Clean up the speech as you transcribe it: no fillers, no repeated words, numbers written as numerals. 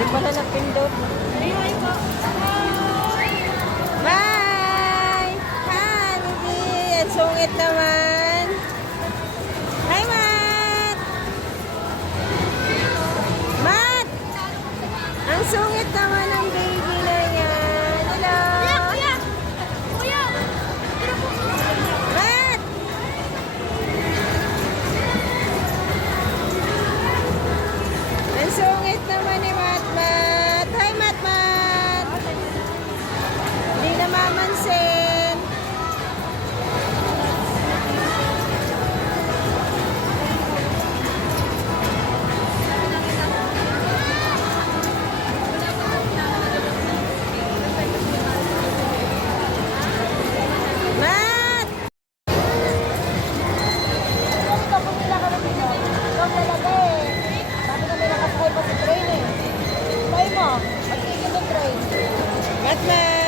Hindi pala napindot. Hi po. Bye! Hi, baby! Ang sungit naman. Hi, Matt! Matt! Ang sungit naman ng baby na yan. Hello! Kuya! Kuya! Matt! Ang sungit naman ni Matt, Matt. Hi, Matt, Matt. Hindi namamansin. Matt! Ito, pumila ka na dito. Ikaw talaga eh. Sabi na may nakasakay pa sa train eh. Try mo. Magtigil ng train. Matt, Matt!